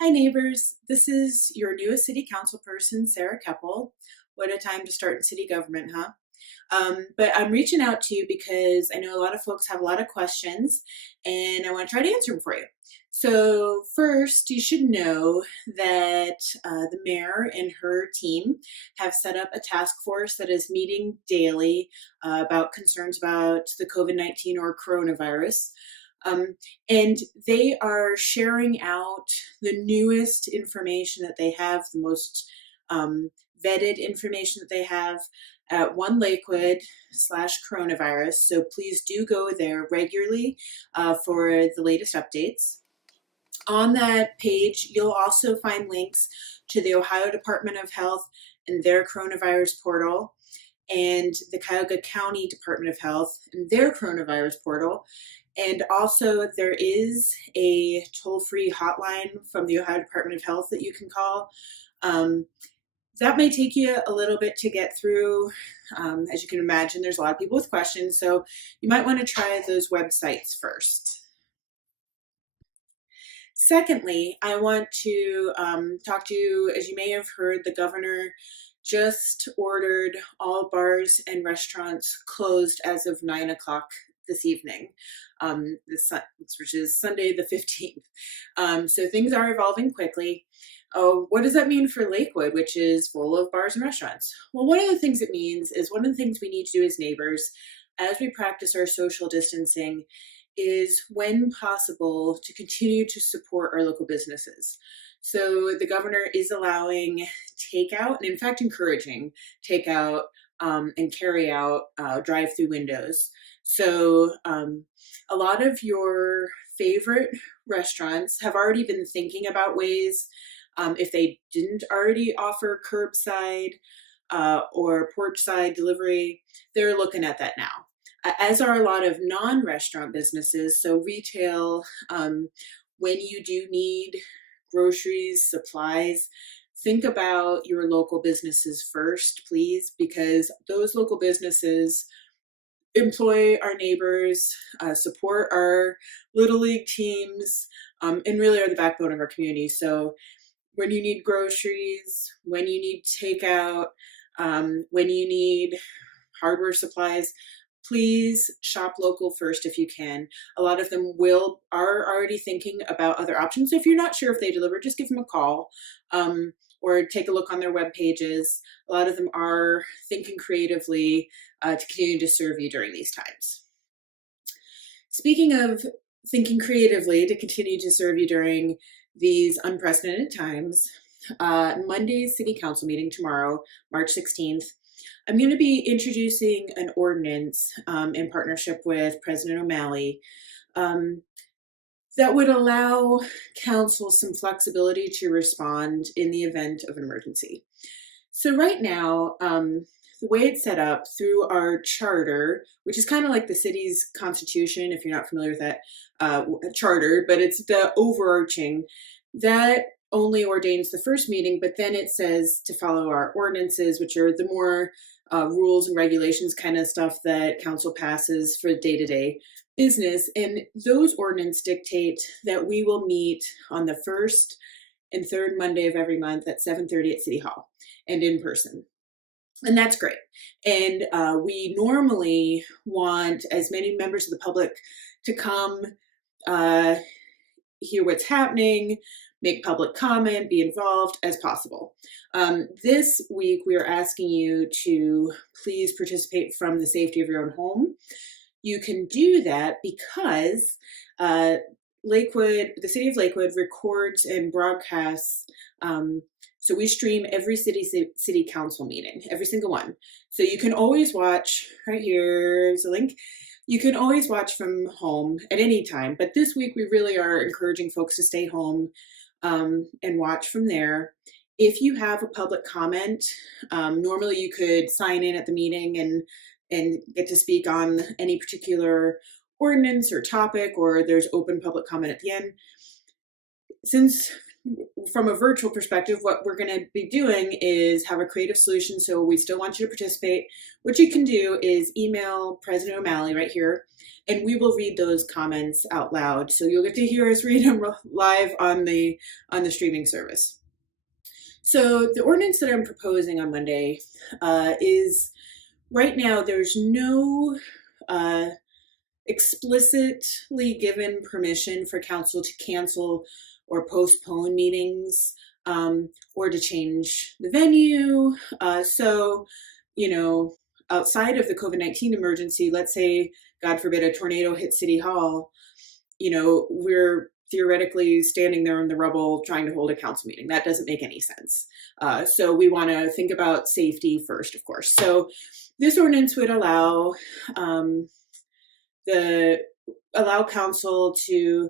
Hi, neighbors. This is your newest city council person, Sarah Kepple. What a time to start in city government, huh? But I'm reaching out to you because I know a lot of folks have a lot of questions and I want to try to answer them for you. So, first, you should know that the mayor and her team have set up a task force that is meeting daily about concerns about the COVID-19 or coronavirus. Um, and they are sharing out the newest information that they have, the most vetted information that they have at One Lakewood / coronavirus. So please do go there regularly for the latest updates. On that page, you'll also find links to the Ohio Department of Health and their coronavirus portal, and the Cuyahoga County Department of Health and their coronavirus portal. And also, there is a toll-free hotline from the Ohio Department of Health that you can call. Um, that may take you a little bit to get through. As you can imagine, there's a lot of people with questions, so you might want to try those websites first. Secondly, I want to talk to you. As you may have heard, the governor just ordered all bars and restaurants closed as of 9 o'clock this evening, which is Sunday the 15th. So things are evolving quickly. Oh, what does that mean for Lakewood, which is full of bars and restaurants? Well, one of the things it means is one of the things we need to do as neighbors as we practice our social distancing is, when possible, to continue to support our local businesses. So the governor is allowing takeout and, in fact, encouraging takeout and carry out drive-through windows. So a lot of your favorite restaurants have already been thinking about ways, if they didn't already offer curbside or porch side delivery, they're looking at that now. As are a lot of non-restaurant businesses, so retail. When you do need groceries, supplies, think about your local businesses first, please, because those local businesses employ our neighbors, support our Little League teams, and really are the backbone of our community. So when you need groceries, when you need takeout, when you need hardware supplies, please shop local first if you can. A lot of them are already thinking about other options. So if you're not sure if they deliver, just give them a call or take a look on their web pages. A lot of them are thinking creatively to continue to serve you during these times. Speaking of thinking creatively to continue to serve you during these unprecedented times, Monday's City Council meeting tomorrow, March 16th, I'm going to be introducing an ordinance in partnership with President O'Malley that would allow council some flexibility to respond in the event of an emergency. So right now, the way it's set up through our charter, which is kind of like the city's constitution, if you're not familiar with that charter, but it's the overarching, that only ordains the first meeting, but then it says to follow our ordinances, which are the more rules and regulations kind of stuff that council passes for day-to-day business. And those ordinances dictate that we will meet on the first and third Monday of every month at 7:30 at City Hall and in person. And that's great. And we normally want as many members of the public to come hear what's happening, make public comment, be involved as possible. This week, we are asking you to please participate from the safety of your own home. You can do that because Lakewood, the city of Lakewood, records and broadcasts. So we stream every city council meeting, every single one. So you can always watch. Right here's a link. You can always watch from home at any time. But this week, we really are encouraging folks to stay home and watch from there. If you have a public comment, normally you could sign in at the meeting and get to speak on any particular ordinance or topic, or there's open public comment at the end. Since from a virtual perspective, what we're going to be doing is have a creative solution. So we still want you to participate. What you can do is email President O'Malley right here, and we will read those comments out loud. So you'll get to hear us read them live on the streaming service. So the ordinance that I'm proposing on Monday is, right now there's no explicitly given permission for council to cancel or postpone meetings, or to change the venue. So, outside of the COVID-19 emergency, let's say, God forbid, a tornado hits City Hall, we're theoretically standing there in the rubble trying to hold a council meeting. That doesn't make any sense. So we want to think about safety first, of course. So this ordinance would allow council to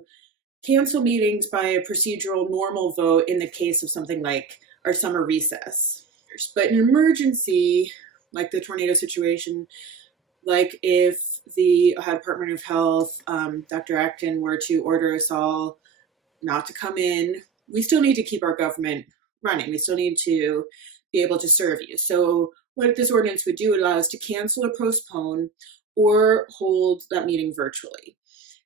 cancel meetings by a procedural normal vote in the case of something like our summer recess. But an emergency, like the tornado situation, like if the Ohio Department of Health, Dr. Acton, were to order us all not to come in, we still need to keep our government running. We still need to be able to serve you. So what this ordinance would do, it allows us to cancel or postpone or hold that meeting virtually.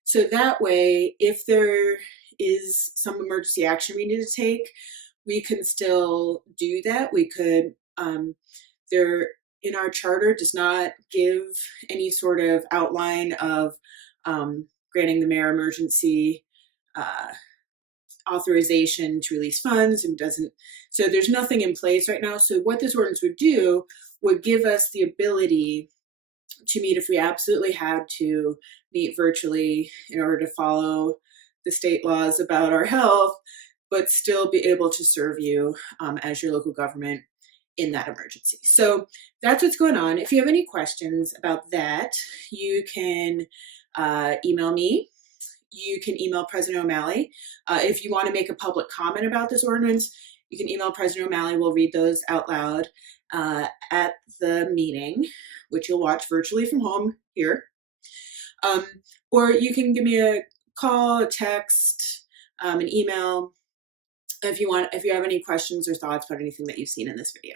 So that way, if there is some emergency action we need to take, we can still do that. We could, in our charter does not give any sort of outline of granting the mayor emergency authorization to release funds, and so there's nothing in place right now. So what this ordinance would do would give us the ability to meet if we absolutely had to meet virtually in order to follow the state laws about our health, but still be able to serve you as your local government in that emergency. So that's what's going on. If you have any questions about that, you can email me. You can email President O'Malley. If you want to make a public comment about this ordinance, you can email President O'Malley. We'll read those out loud at the meeting, which you'll watch virtually from home here. Or you can give me a call, a text, an email, if you have any questions or thoughts about anything that you've seen in this video.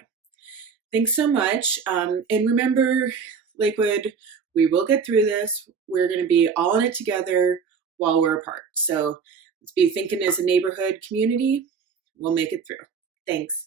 Thanks so much. And remember, Lakewood, we will get through this. We're going to be all in it together while we're apart. So let's be thinking as a neighborhood community. We'll make it through. Thanks.